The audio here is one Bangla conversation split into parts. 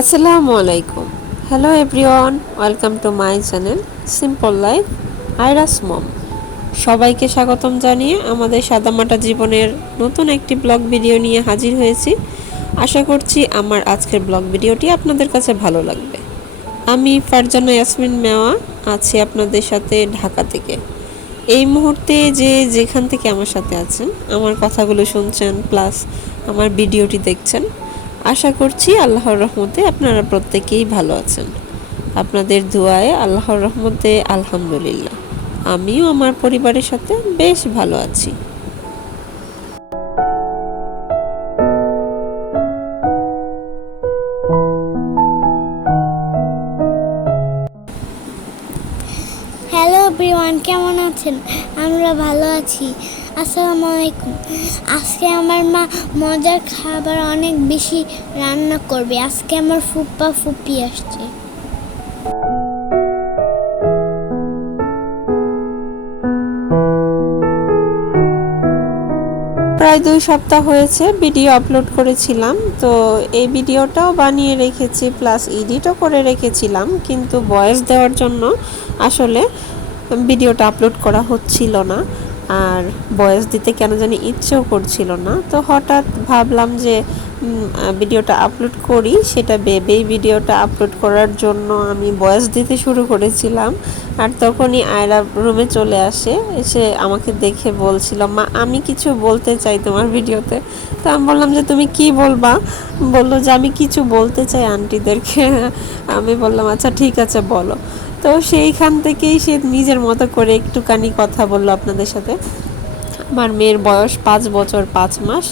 আসসালামু আলাইকুম। Hello everyone welcome to my channel simple life Airas mom সবাইকে স্বাগতম জানিয়ে আমাদের সাদামাটা জীবনের নতুন একটি ব্লগ ভিডিও নিয়ে হাজির হয়েছি। আশা করছি আমার আজকের ব্লগ ভিডিওটি আপনাদের কাছে ভালো লাগবে। আমি ফারজানা ইয়াসমিন মেওয়া আছি আপনাদের সাথে ঢাকা থেকে। এই মুহূর্তে যে যেখান থেকে আমার সাথে আছেন, আমার কথাগুলো শুনছেন প্লাস আমার ভিডিওটি দেখছেন আশা করছি আল্লাহর রহমতে আপনারা প্রত্যেকেই ভালো আছেন। আপনাদের দোয়ায় আল্লাহর রহমতে আলহামদুলিল্লাহ। আমিও আমার পরিবারের সাথে বেশ ভালো আছি। হ্যালো এভরিওয়ান কেমন আছেন? আমরা ভালো আছি। আসসালামু আলাইকুম। আজকে আমার মা মজার খাবার অনেক বেশি রান্না করবে। আজকে আমার ফুপ্পা ফুপি আসছে। প্রায় দুই সপ্তাহ হয়েছে ভিডিও আপলোড করেছিলাম। তো এই ভিডিওটাও বানিয়ে রেখেছি প্লাস এডিটও করে রেখেছিলাম। কিন্তু ভয়েস দেওয়ার জন্য আসলে ভিডিওটা আপলোড করা হচ্ছিল না। আর বয়স দিতে কেন জানি ইচ্ছেও করছিল না। তো হঠাৎ ভাবলাম যে ভিডিওটা আপলোড করি। সেটা ভেবেই ভিডিওটা আপলোড করার জন্য আমি বয়স দিতে শুরু করেছিলাম। আর তখনই আয়রা রুমে চলে আসে। এসে আমাকে দেখে বলছিল, মা, আমি কিছু বলতে চাই তোমার ভিডিওতে। তো আমি বললাম যে, তুমি কি বলবা? বলল যে, আমি কিছু বলতে চাই আন্টিদেরকে আমি বললাম আচ্ছা ঠিক আছে, বলো। তো সেইখান থেকেই সে নিজের মতো করে একটুখানি কথা বলল আপনাদের সাথে। আমার মেয়ের বয়স পাঁচ বছর পাঁচ মাস।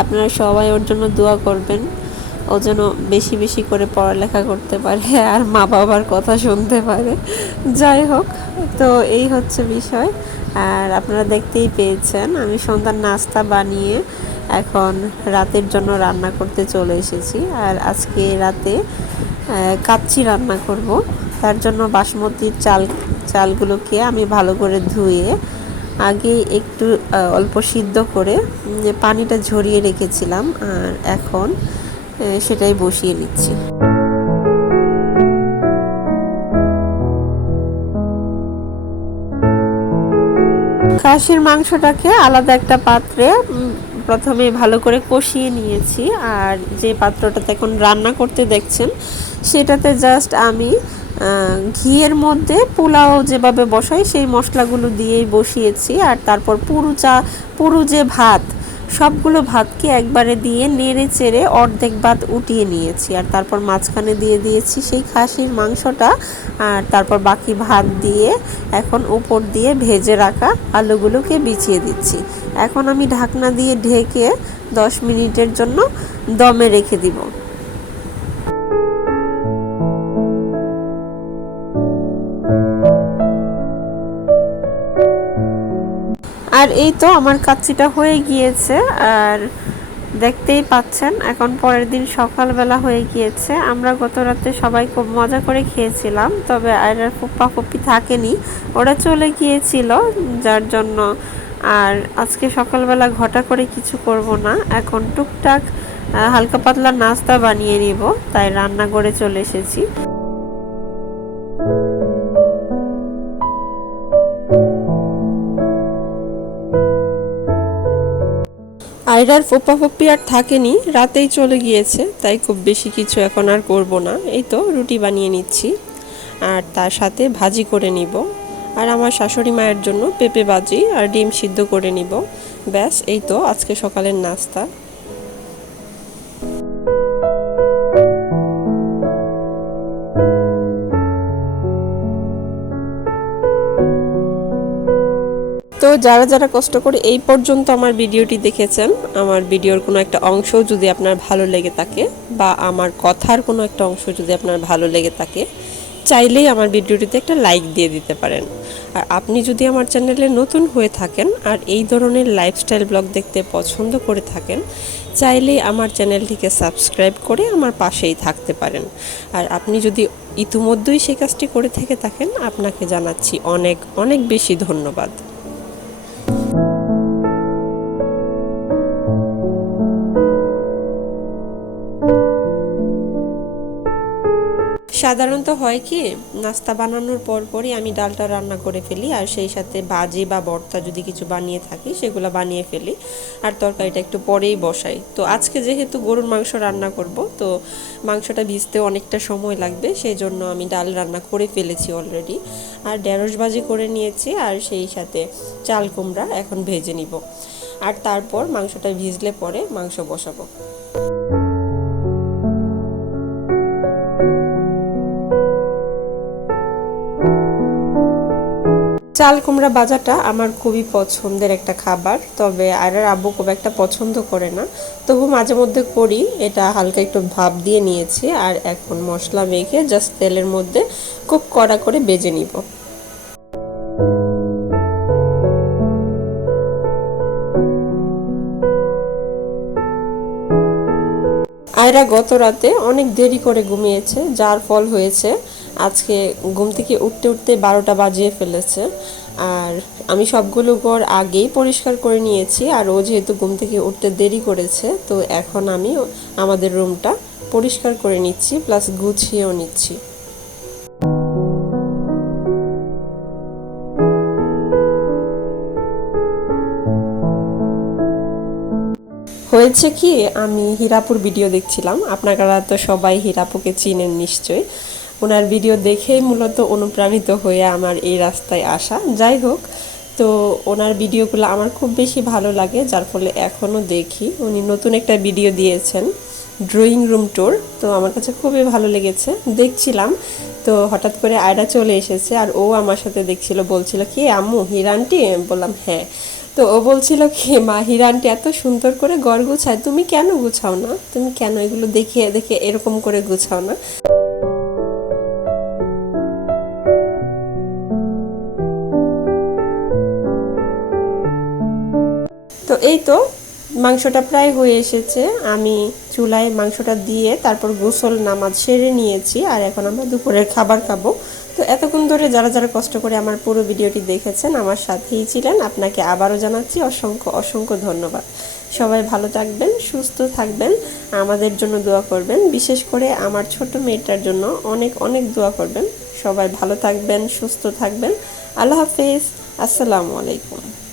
আপনারা সবাই ওর জন্য দোয়া করবেন। ও যেন বেশি বেশি করে পড়ালেখা করতে পারে আর মা বাবার কথা শুনতে পারে। যাই হোক, তো এই হচ্ছে বিষয়। আর আপনারা দেখতেই পেয়েছেন, আমি সন্ধ্যার নাস্তা বানিয়ে এখন রাতের জন্য রান্না করতে চলে এসেছি। আর আজকে রাতে কাচ্চি রান্না করব। তার জন্য বাসমতির চাল, চালগুলোকে আমি ভালো করে ধুয়ে আগে একটু অল্প সিদ্ধ করে পানিটা ঝরিয়ে রেখেছিলাম আর এখন সেটাই বসিয়ে নিচ্ছি। খাসির মাংসটাকে আলাদা একটা পাত্রে প্রথমে ভালো করে কষিয়ে নিয়েছি আর যে পাত্রটাতে এখন রান্না করতে দেখছেন, সেটাতে জাস্ট আমি ঘিয়ের মধ্যে পোলাও যেভাবে বসাই, সেই মশলাগুলো দিয়েই বসিয়েছি। আর তারপর পুরু চা, পুরু যে ভাত সবগুলো ভাতকে একবারে দিয়ে নেড়ে চেড়ে অর্ধেক ভাত উঠিয়ে নিয়েছি। আর তারপর মাঝখানে দিয়ে দিয়েছি সেই খাসির মাংসটা। আর তারপর বাকি ভাত দিয়ে এখন উপর দিয়ে ভেজে রাখা আলুগুলোকে বিছিয়ে দিচ্ছি। এখন আমি ঢাকনা দিয়ে ঢেকে দশ মিনিটের জন্য দমে রেখে দিব। এই তো আমার কাচ্চিটা হয়ে গিয়েছে আর দেখতেই পাচ্ছেন, এখন পরের দিন সকালবেলা হয়ে গিয়েছে। আমরা গত রাতে সবাই খুব মজা করে খেয়েছিলাম, তবে আয়রার ফুপ্পা ফুপ্পি থাকেনি। ওরা চলে গিয়েছিল যার জন্য আর আজকে সকালবেলা ঘটা করে কিছু করব না। এখন টুকটাক হালকা পাতলা নাস্তা বানিয়ে নিব, তাই রান্না করে চলে এসেছি। আয়রার ফোপা ফপ্পি আর থাকেনি, রাতেই চলে গিয়েছে, তাই খুব বেশি কিছু এখন আর করব না। এই তো রুটি বানিয়ে নিচ্ছি, আর তার সাথে ভাজি করে নিব। আর আমার শাশুড়ি মায়ের জন্য পেঁপে ভাজি আর ডিম সিদ্ধ করে নিব। ব্যাস, এই তো আজকে সকালের নাস্তা। যারা যারা কষ্ট করে এই পর্যন্ত আমার ভিডিওটি দেখেছেন, আমার ভিডিওর কোনো একটা অংশ যদি আপনার ভালো লেগে থাকে বা আমার কথার কোনো একটা অংশ যদি আপনার ভালো লেগে থাকে, চাইলেই আমার ভিডিওটিতে একটা লাইক দিয়ে দিতে পারেন। আর আপনি যদি আমার চ্যানেলে নতুন হয়ে থাকেন আর এই ধরনের লাইফস্টাইল ব্লগ দেখতে পছন্দ করে থাকেন, চাইলেই আমার চ্যানেলটিকে সাবস্ক্রাইব করে আমার পাশেই থাকতে পারেন। আর আপনি যদি ইতিমধ্যেই সেই কাজটি করে থেকে থাকেন, আপনাকে জানাচ্ছি অনেক অনেক বেশি ধন্যবাদ। সাধারণত হয় কি, নাস্তা বানানোর পর পরই আমি ডালটা রান্না করে ফেলি, আর সেই সাথে ভাজি বা ভর্তা যদি কিছু বানিয়ে থাকি, সেগুলো বানিয়ে ফেলি, আর তরকারিটা একটু পরেই বসাই। তো আজকে যেহেতু গরুর মাংস রান্না করব, তো মাংসটা ভিজতে অনেকটা সময় লাগবে সেই জন্য আমি ডাল রান্না করে ফেলেছি অলরেডি আর ঢেঁড়স ভাজি করে নিয়েছি, আর সেই সাথে চাল কুমড়া এখন ভেজে নিব। আর তারপর মাংসটা ভিজলে পরে মাংস বসাবো। চাল কুমড়া ভাজাটা আমার খুবই পছন্দের একটা খাবার, তবে আর আব্বু খুব একটা পছন্দ করে না। তবু মাঝে মধ্যে করি, এটা হালকা একটু ভাপ দিয়ে নিয়েছি, আর এখন মশলা মেখে জাস্ট তেলের মধ্যে খুব কড়া করে বেজে নিব। আয়রা গত রাতে অনেক দেরি করে ঘুমিয়েছে, যার ফল হয়েছে আজকে ঘুম থেকে উঠতে উঠতে বারোটা বাজিয়ে ফেলেছে। আর আমি সবগুলো ঘর আগেই পরিষ্কার করে নিয়েছি, আর ও যেহেতু ঘুম থেকে উঠতে দেরি করেছে, তো এখন আমি আমাদের রুমটা পরিষ্কার করে নিচ্ছি, প্লাস গুছিয়েও নিচ্ছি। হয়েছে কি, আমি হীরাপুর ভিডিও দেখছিলাম। আপনারা তো সবাই হীরাপুকে চিনেন নিশ্চয়ই। ওনার ভিডিও দেখেই মূলত অনুপ্রাণিত হয়ে আমার এই রাস্তায় আসা। যাই হোক, তো ওনার ভিডিওগুলো আমার খুব বেশি ভালো লাগে, যার ফলে এখনও দেখি। উনি নতুন একটা ভিডিও দিয়েছেন, ড্রয়িং রুম ট্যুর। তো আমার কাছে খুবই ভালো লেগেছে, দেখছিলাম। তো হঠাৎ করে আয়রা চলে এসেছে আর ও আমার সাথে দেখছিল, বলছিল, কি আম্মু হিরানটি বললাম হ্যাঁ। তো ও বলছিল, কি মা হিরানটি এত সুন্দর করে গড় গুছায়, তুমি কেন গুছাও না? তুমি কেন এগুলো দেখে দেখে এরকম করে গুছাও না? তো এই তো, মাংসটা প্রায় হয়ে এসেছে। আমি চুলায় মাংসটা দিয়ে তারপর গোসল নামাজ সেরে নিয়েছি আর এখন আমরা দুপুরের খাবার খাব। তো এতক্ষণ ধরে যারা যারা কষ্ট করে আমার পুরো ভিডিওটি দেখেছেন, আমার সাথেই ছিলেন। আপনাকে আবারও জানাচ্ছি অসংখ্য অসংখ্য ধন্যবাদ। সবাই ভালো থাকবেন, সুস্থ থাকবেন, আমাদের জন্য দোয়া করবেন। বিশেষ করে আমার ছোট মেয়েটার জন্য অনেক অনেক দোয়া করবেন। সবাই ভালো থাকবেন, সুস্থ থাকবেন। আল্লাহ হাফেজ। আসসালামু আলাইকুম।